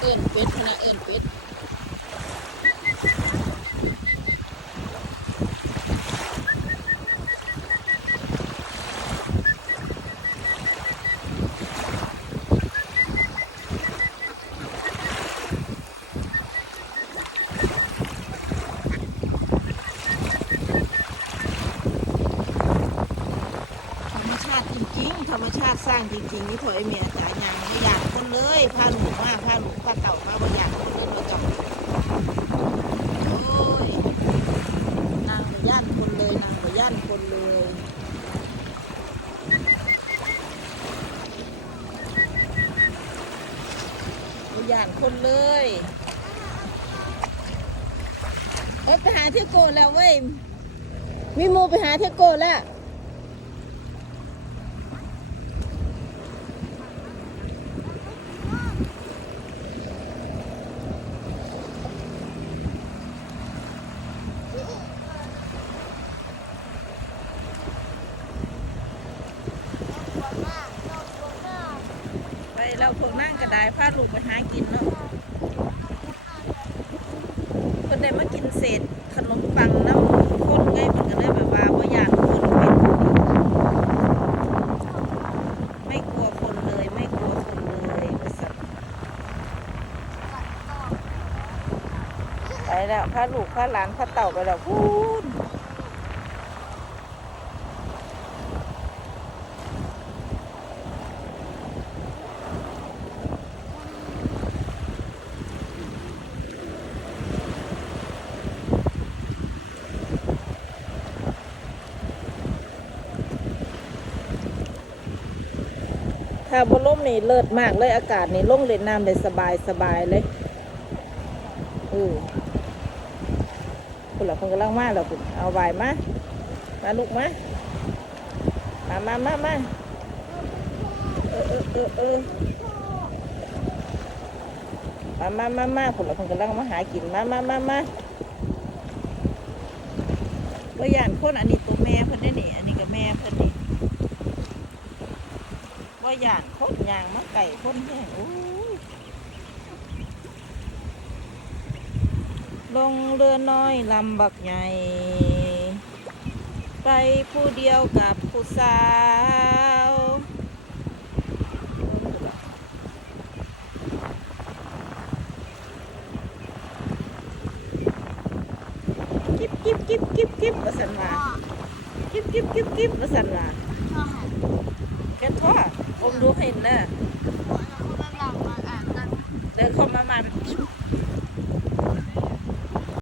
เอิญเป็ดพนักเอิญเป็ดธรรมชาติจริงๆธรรมชาติสร้างจริงๆนี่ถอยเมียจ๋ายังไม่อยากคนเลยพาหนูมาพาหนูพาเต่ามาบ่อยากคนเลยบ่ต้องโอ้ยนางบ่ย่าน คนเลยนางบ่ย่านคนเลยบ่ย่านคนเลยเออไปหาเที่ยโกแล้วเว้ยมีโมไปหาเที่ยโกแล้วาพวกนั่งกระไดพาลูกไปหากินเนาะคนได้มากินเศษขนมปังน้ำข้นไงมันก็เลยแบบว่าบ่อยากคนเป็นไม่กลัวคนเลยไม่กลัวคนเลยว่าซั่นไปแล้วพาลูกพาหลานพาเต่าไปแล้วพูน ถ้าบนล่มนี่เลิศมากเลยอากาศนี่ล่งเล่นน้ำได้สบายสบายเลยเออคุณหลักคนกำลังมาแล้วคุณเอาใบมามาลูกมามามามามาเออเออเออมามามามาคุณหลักคนกำลังมาหากินมามามามาว่าย่านคนอันนี้ตัวแม่เพิ่นได้นี่อันนี้ก็แม่เพิ่นนี่ ว่าย่านคนยางมาไก่คนแห้งโอ้ยลงเรือน้อยลำบักใหญ่ ไปผู้เดียวกับผู้สาวกิ๊บกิ๊บกิ๊บกิ๊บกิ๊บว่าสันว่ากิ๊บกิ๊บกิ๊บกิ๊บว่าสันว่าแกทอด อมดูเห็นเด้อเดินเข้ามามาแบบ